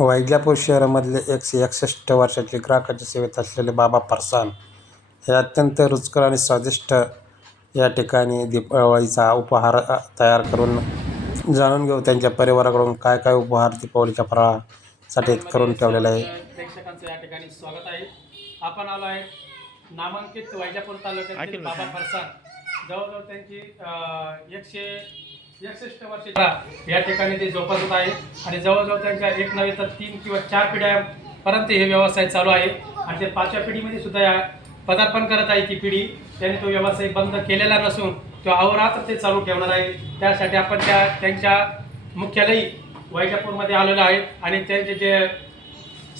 वैजापूर शहरामधले एकशे एकसष्ट वर्षाचे ग्राहकाच्या सेवेत असलेले बाबा फरसान हे अत्यंत रुचकर आणि स्वादिष्ट या ठिकाणी दीपावलीचा उपहार तयार करून जाणून घेऊ त्यांच्या परिवाराकडून काय काय उपहार दीपावलीच्या फराळासाठी करून ठेवलेला आहे. प्रेक्षकांचं या ठिकाणी स्वागत आहे. आपण आलो आहे नामांकित वैजापूर तालुक्यातील बाबा फरसान. जवळजवळ त्यांची एकशे एकसष्ट वर्षाच्या या ठिकाणी ते जोपासत आहे आणि जवळजवळ त्यांच्या एक नव्हे तर तीन किंवा चार पिढ्यापर्यंत हे व्यवसाय चालू आहे. आणि ते पाचव्या पिढीमध्ये सुद्धा या पदार्पण करत आहे ती पिढी. त्यांनी तो व्यवसाय बंद केलेला नसून तो अहोरात्र ते चालू ठेवणार आहे. त्यासाठी आपण त्या त्यांच्या मुख्यालयी वैजापूरमध्ये आलेलो आहे. आणि त्यांचे जे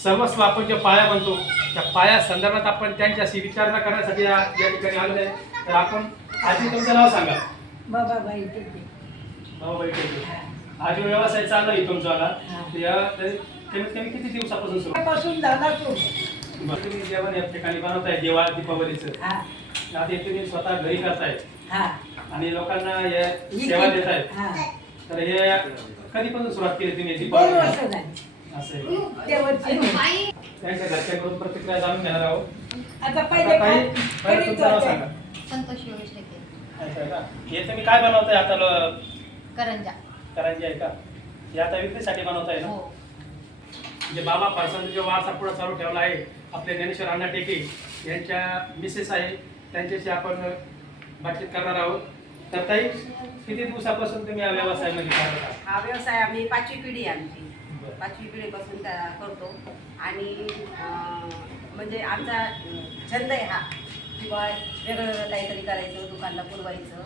सर्वस्व आपण जे पाया म्हणतो त्या पाया संदर्भात आपण त्यांच्याशी विचारणा करण्यासाठी या ठिकाणी आलेलो आहे. तर आपण आधी तुमचं नाव सांगा. बाबा बैठक आजी व्यवसाय चालू आहे तुमचा या कमीत कमी किती दिवसापासून सुरू? पासून झाला तो. बरं, तुम्ही जेवण या ठिकाणी बनवताय दिवाळ दीपावलीचं. हा. आता हे तुम्ही स्वतः घरी करताय. हा. आणि लोकांना हे सेवा देताय. हा. तर हे कधीपासून सुरुवात केली तुम्ही दोन दीपावली? वर्ष झाली. असं आहे. त्यांच्या घरच्याकडून प्रतिक्रिया जाणून घेणार आहोत. आता आता पहिले काही काय पहिले करीत तुमचं नाव होते. सांगा संतोष योगेश ठेके असं आहे का? हे तुम्ही काय बनवताय आता ल- करंजा. करंजी आहे का? हे आता विक्रीसाठी बनवताय ना? हो. जे बाबा फारसांचा जो वारसा पुढे चालू ठेवला आहे आपले ज्ञानेश्वर अण्णा टेके यांच्या मिसेस आहे त्यांच्याशी आपण बातचीत करणार आहोत. तर ताई किती दिवसापासून तुम्ही या व्यवसायामध्ये करत आहात? हा व्यवसाय आम्ही पाचवी पिढी आहे आमची. बरं. पाचवी पिढीपासून त्या करतो. आणि अं, म्हणजे आमचा छंद आहे हा किंवा वेगळं वेगळं काहीतरी करायचं दुकानला पुरवायचं.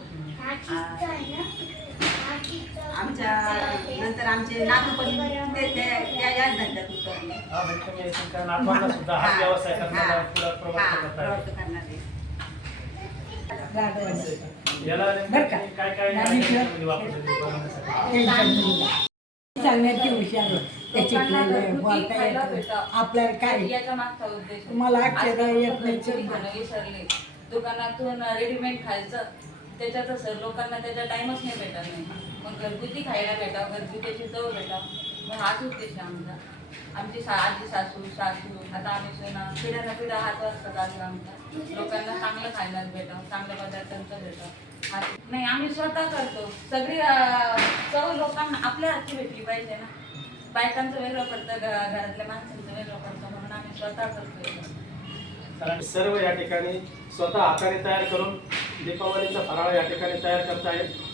आमच्या नंतर आमचे नातू पण ते त्या त्या याच धंद्यात उतरले हा, म्हणजे तुम्ही तुमच्या नातवांना सुद्धा हा व्यवसाय करण्याला पुढे प्रवृत्त करताय प्रवृत्त करणारे राघवांनी. याला बरं नेमकं का? तुम्ही काय. सांगण्याची हुशार त्याची बोलता येतं. आपल्याला काय? याच्या मागचा उद्देश येत नाही तर खाणं विसरले. दुकानातून रेडीमेड खायचं. त्याच्यात सर लोकांना त्याचा टाईमच नाही भेटत नाही. मग घरगुती खायला भेटावं घरगुतीची चव भेटावं मग हाच उद्देश आमचा. आमची सा आजी सासू सासू आता आम्ही सुना पिढ्या ना पिढ्या हाच असतात आज आमचा. लोकांना चांगलं खायला भेटावं चांगल्या पदार्थांचं भेटावं नाही आम्ही स्वतः करतो. सगळी चव लोकांना आपल्या हातची भेटली पाहिजे ना. बायकांचं वेगळं पडतं घरातल्या माणसांचं वेगळं पडतं म्हणून आम्ही स्वतः करतो सर्व या ठिकाणी स्वतः हाताने तयार करून दीपावलीचा फराळ या ठिकाणी तयार करत आहेत